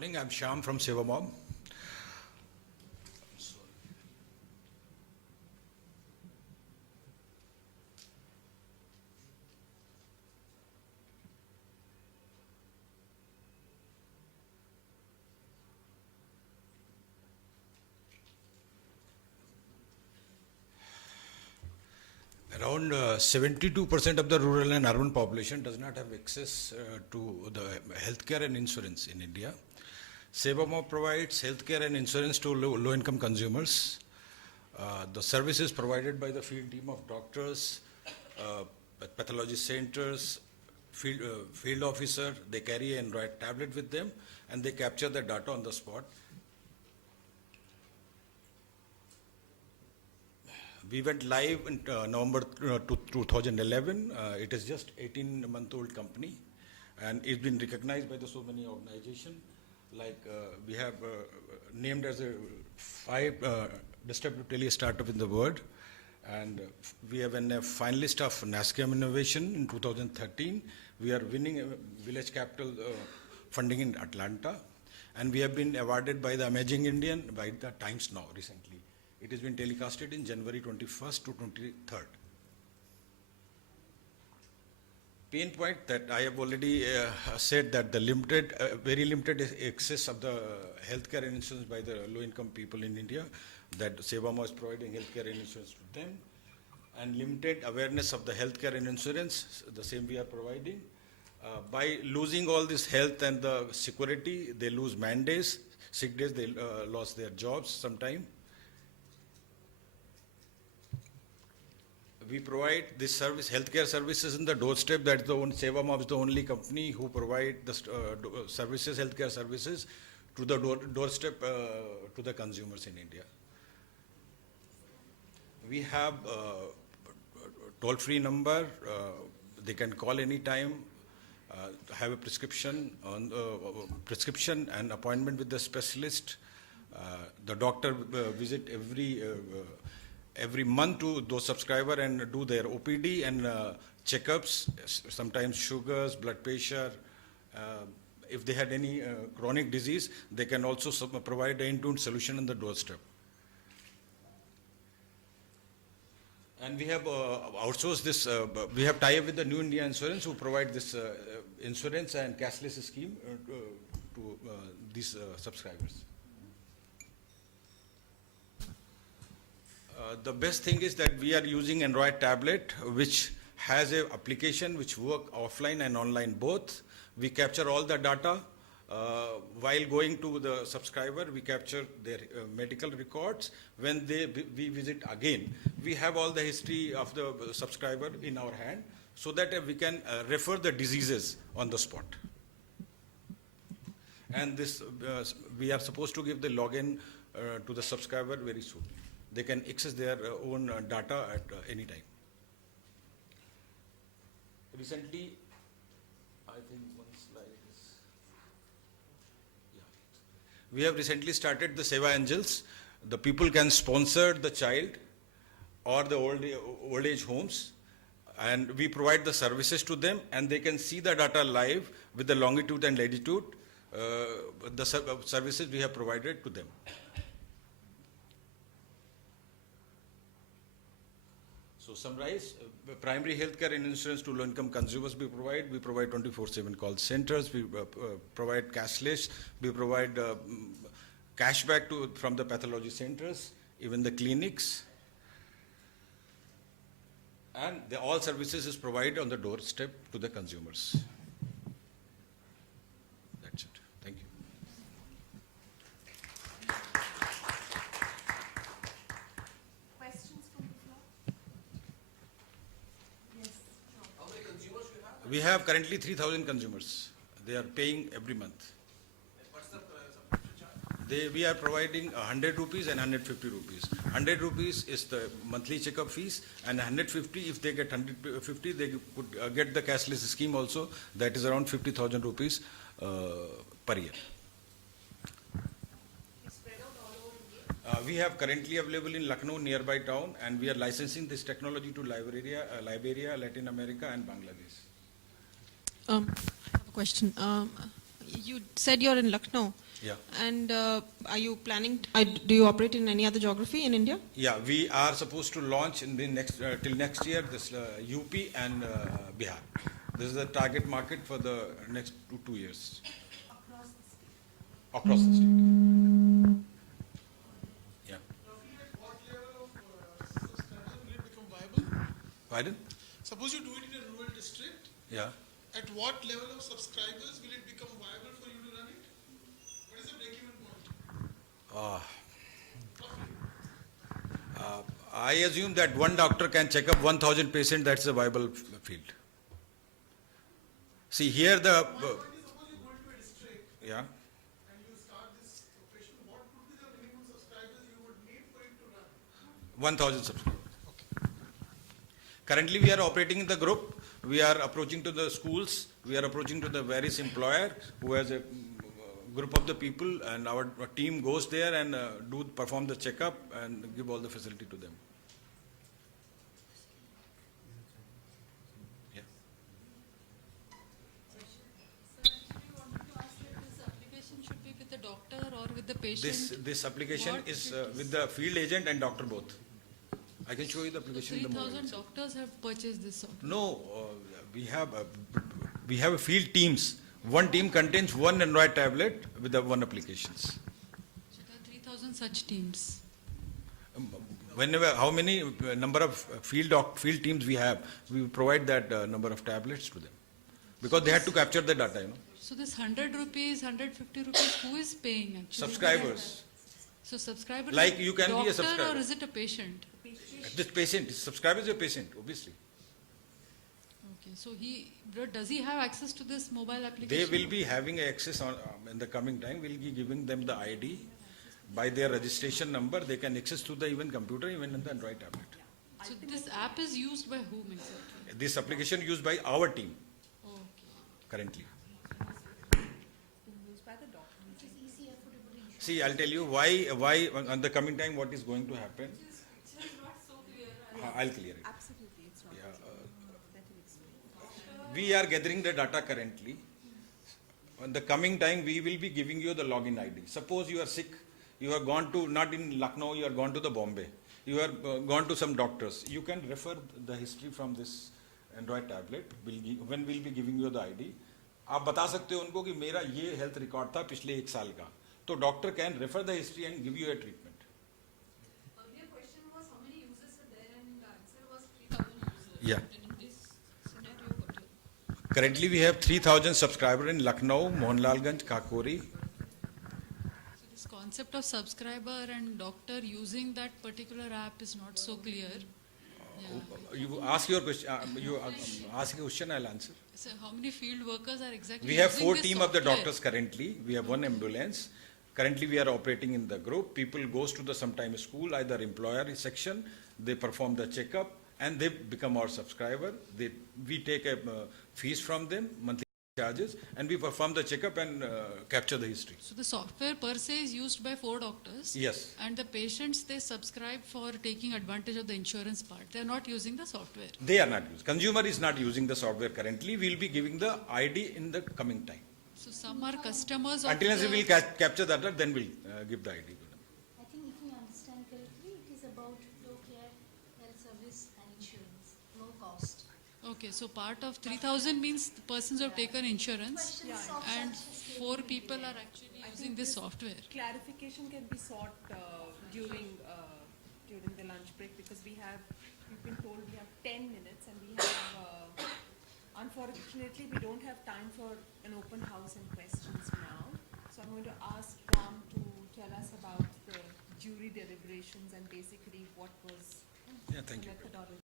morning. I'm Shyam from Sevamob. Around 72% of the rural and urban population does not have access to the healthcare and insurance in India. Sevamob provides healthcare and insurance to low-income consumers. The services provided by the field team of doctors, pathology centers, field officer, they carry an Android tablet with them and they capture the data on the spot. We went live in November 2011. It is just 18-month-old company, and it's been recognized by so many organizations. Like we have named as a 5 distributed tele startup in the world, and we have been a finalist of NASCAM Innovation in 2013. We are winning a Village Capital funding in Atlanta, and we have been awarded by the Amazing Indian by the Times Now recently. It has been telecasted in January 21st to 23rd. Pain point that I have already said that the limited, very limited access of the healthcare and insurance by the low-income people in India, that Sevamob is providing healthcare and insurance to them, and limited awareness of the healthcare and insurance, the same we are providing. By losing all this health and the security, they lose man days, sick days, they lost their jobs sometime. We provide this service, healthcare services in the doorstep. That's the only, Sevamob is the only company who provide the services, healthcare services to the doorstep to the consumers in India. We have toll-free number. They can call anytime, have a prescription and appointment with the specialist. The doctor visit every month to those subscribers and do their OPD and checkups, sometimes sugars, blood pressure. If they had any chronic disease, they can also provide an end-to-end solution in the doorstep. And we have outsourced this, we have tie-up with the New India Insurance who provide this insurance and cashless scheme to these subscribers. The best thing is that we are using Android tablet, which has an application which work offline and online both. We capture all the data. While going to the subscriber, we capture their medical records. When we visit again, we have all the history of the subscriber in our hand so that we can refer the diseases on the spot. And this, we are supposed to give the login to the subscriber very soon. They can access their own data at any time. Recently, I think one slide is, yeah. We have recently started the Seva Angels. The people can sponsor the child or the old age homes, and we provide the services to them, and they can see the data live with the longitude and latitude, the services we have provided to them. So summarize, primary healthcare and insurance to low-income consumers we provide 24/7 call centers, we provide cashless, we provide cashback from the pathology centers, even the clinics, and all services is provided on the doorstep to the consumers. That's it. Thank you. We have currently 3,000 consumers. They are paying every month. What's the subscription charge? We are providing 100 rupees and 150 rupees. 100 rupees is the monthly checkup fees, and 150, if they get 150, they could get the cashless scheme also. That is around 50,000 rupees per year. Spread out all over India? We have currently available in Lucknow, nearby town, and we are licensing this technology to Liberia, Latin America, and Bangladesh. I have a question. You said you're in Lucknow. Yeah. And are you planning, do you operate in any other geography in India? Yeah, we are supposed to launch in the next till next year this UP and Bihar. This is the target market for the next 2 years. Across the state. Yeah. Roughly at what level of subscribers will it become viable? Pardon? Suppose you do it in a rural district, Yeah. at what level of subscribers will it become viable for you to run it? What is the break-even point? Uh, Roughly. I assume that one doctor can check up 1,000 patients. That's a viable field. See here the My point is, suppose you go into a district yeah. and you start this operation, what would be the minimum subscribers you would need for it to run? 1,000 subscribers. Currently, we are operating in the group. We are approaching to the schools. We are approaching to the various employer who has a group of the people, and our team goes there and perform the checkup and give all the facility to them. Yeah. Sir, actually, we wanted to ask that this application should be with the doctor or with the patient? This application What is it is? with the field agent and doctor both. I can show you the So application in the mobile. 3,000 doctors have purchased this software. No, we have a field teams. One team contains one Android tablet with the one applications. So there are 3,000 such teams. Whenever, how many number of field teams we have, we provide that number of tablets to them. Because they had to capture the data, So this 100 rupees, 150 rupees, who is paying actually? Subscribers. So subscriber Like is you can be a doctor subscriber. or is it a patient? This patient, subscriber is a patient, obviously. Okay, so does he have access to this mobile They application? will be having access on in the coming time. We'll be giving them the ID. By their registration number, they can access to the even computer, even in the Android tablet. So this app is used by whom exactly? This application used by our team Okay. currently. Used by the doctor. It is easy, affordable insurance. See, I'll tell you why on the coming time what is going to happen. I'll clear it. Absolutely, it's not. Yeah, That will explain. we are gathering the data currently. On the coming time, we will be giving you the login ID. Suppose you are sick, you are gone to, not in Lucknow, you are gone to the Bombay. You are gone to some doctors. You can refer the history from this Android tablet. When we'll be giving you the ID. आप बता सकते हो उनको कि मेरा ये health record था पिछले 1 साल का. तो doctor can refer the history and give you a treatment. Earlier question was how many users are there and the answer was 3,000 users. Yeah. And in this scenario, what is? Currently, we have 3,000 subscribers in Lucknow, Mohanlalganj, Kakori. So this concept of subscriber and doctor using that particular app is not so clear. Yeah. You ask your question. Ask a question. I'll answer. So how many field workers are exactly We have using 4 this team of the software? doctors currently. We have 1 ambulance. Currently, we are operating in the group. People goes to the sometime school, either employer section. They perform the checkup and they become our subscriber. We take a fees from them, monthly charges, and we perform the checkup and capture the history. So the software per se is used by 4 doctors. Yes. And the patients, they subscribe for taking advantage of the insurance part. They are not using the software. They are not using. Consumer is not using the software currently. We will be giving the ID in the coming time. So some are customers of Until as we the- will capture that, then we'll give the ID to them. I think if we understand correctly, it is about low care, health service and insurance, low cost. Okay, so part of 3,000 means the persons who have taken insurance Questions of and such 4 people are actually using this software. Clarification can be sought during the lunch break because we've been told we have 10 minutes and we have, unfortunately, we don't have time for an open house and questions now. So I'm going to ask Ram to tell us about the jury deliberations and basically what was Yeah, thank the you. methodology.